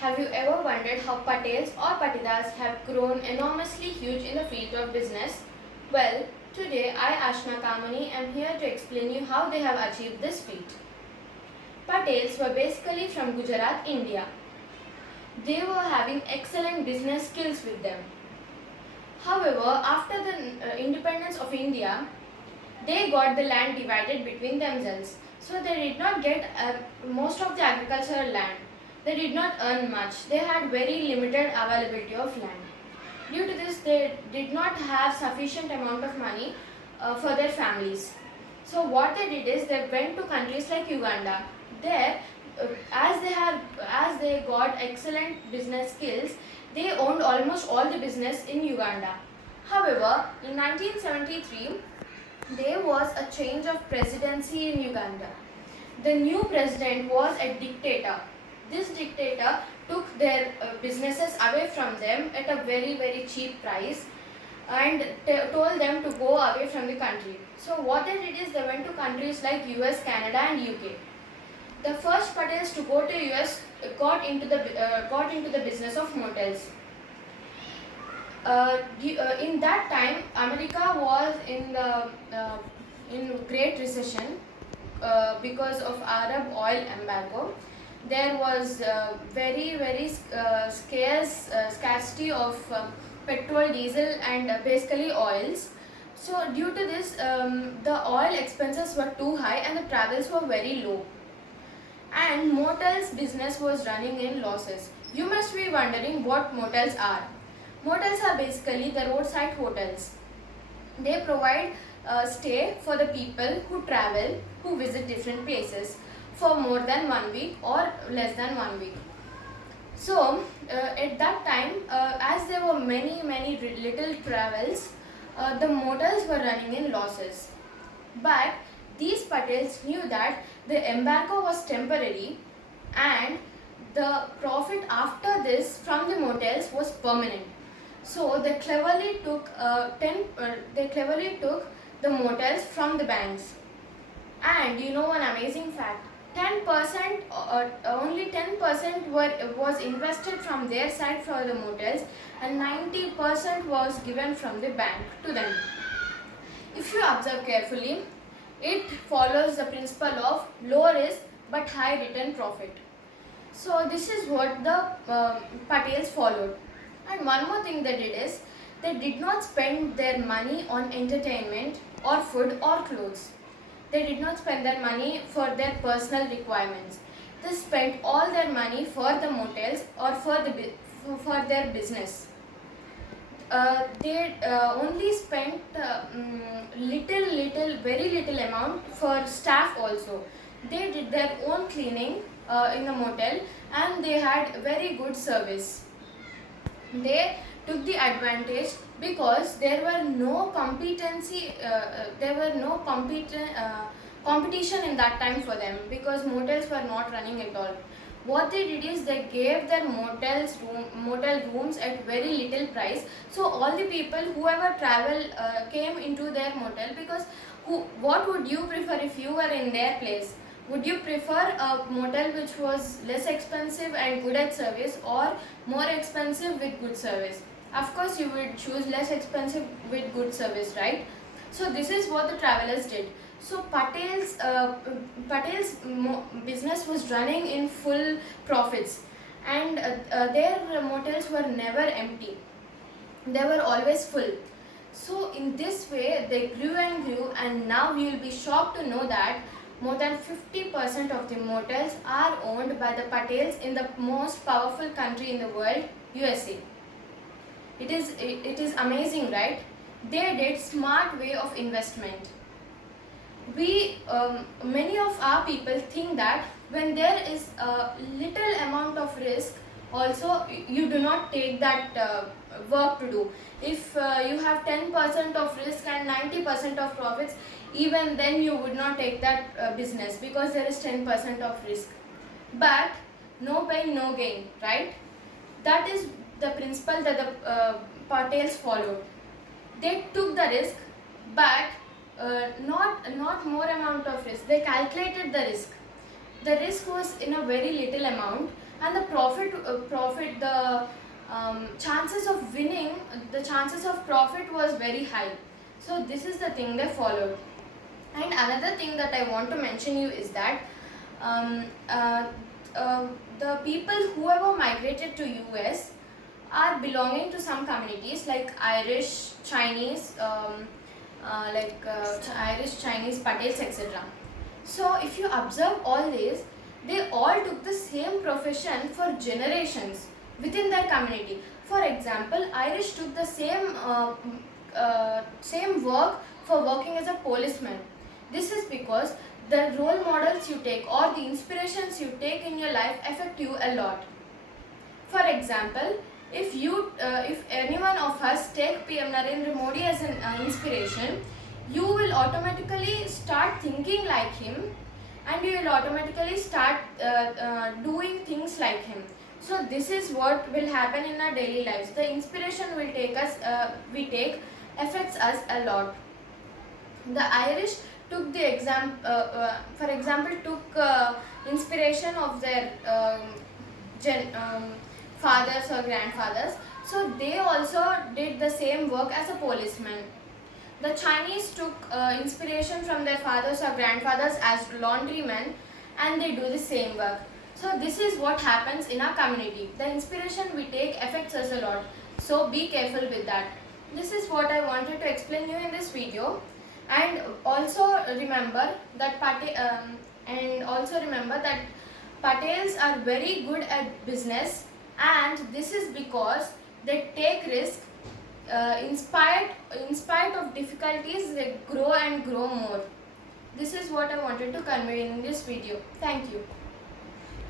Have you ever wondered how Patels or Patilas have grown enormously huge in the field of business? Well, today I, Ashna Kamani, am here to explain you how they have achieved this feat. Patels were basically from Gujarat, India. They were having excellent business skills with them. However, after the independence of India, they got the land divided between themselves. So they did not get most of the agricultural land. They did not earn much. They had very limited availability of land. Due to this, they did not have sufficient amount of money for their families. So what they did is they went to countries like Uganda. There, as they got excellent business skills, they owned almost all the business in Uganda. However, in 1973, there was a change of presidency in Uganda. The new president was a dictator. This dictator took their businesses away from them at a very cheap price and told them to go away from the country. So what they did is they went to countries like US, Canada and UK. The first Patels to go to US got into the business of motels. In that time, America was in great recession because of Arab oil embargo. There was very scarcity of petrol, diesel, and basically oils. So due to this, the oil expenses were too high and the travels were very low. And motels business was running in losses. You must be wondering what motels are. Motels are basically the roadside hotels. They provide stay for the people who travel, who visit different places for more than 1 week or less than 1 week. So at that time, as there were many little travels, the motels were running in losses. But these Patels knew that the embargo was temporary and the profit after this from the motels was permanent. So they cleverly took the motels from the banks. And you know one amazing fact: 10% only 10% was invested from their side for the motels, and 90% was given from the bank to them. If you observe carefully, it follows the principle of low risk but high return profit. So this is what the Patels followed. And one more thing they did is they did not spend their money on entertainment or food or clothes. They did not spend their money for their personal requirements. They spent all their money for the motels or for their business. They only spent very little amount for staff also. They did their own cleaning in the motel and they had very good service. They took the advantage because there were no competition in that time for them, because motels were not running at all. What they did is they gave their motel rooms at very little price, so all the people whoever came into their motel, because what would you prefer if you were in their place? Would you prefer a motel which was less expensive and good at service, or more expensive with good service? Of course you would choose less expensive with good service, right? So this is what the travelers did. So Patel's business was running in full profits, and their motels were never empty. They were always full. So in this way they grew and grew, and now you will be shocked to know that more than 50% of the motels are owned by the Patels in the most powerful country in the world, USA. It is amazing, right? They did smart way of investment. Many of our people think that when there is a little amount of risk, also you do not take that work to do. If you have 10% of risk and 90% of profits, even then you would not take that business, because there is 10% of risk. But no pain no gain, right? That is the principle that the Patels followed. They took the risk, but not more amount of risk. They calculated the risk. The risk was in a very little amount, and the chances of winning, the chances of profit was very high. So this is the thing they followed. And another thing that I want to mention you is that um, uh, the people whoever migrated to US are belonging to some communities like Irish, Chinese, Irish, Chinese, Patels, etc. So if you observe all these, they all took the same profession for generations within their community. For example, Irish took the same work for working as a policeman. This is because the role models you take or the inspirations you take in your life affect you a lot. For example, if any one of us take PM Narendra Modi as an inspiration, you will automatically start thinking like him, and you will automatically start doing things like him. So this is what will happen in our daily lives. The inspiration we take affects us a lot. The Irish took for example, took inspiration of their fathers or grandfathers. So they also did the same work as a policeman. The Chinese took inspiration from their fathers or grandfathers as laundrymen, and they do the same work. So this is what happens in our community. The inspiration we take affects us a lot. So be careful with that. This is what I wanted to explain you in this video. And also remember that Patels are very good at business, and this is because they take risk. In spite of difficulties, they grow and grow more. This is what I wanted to convey in this video. Thank you.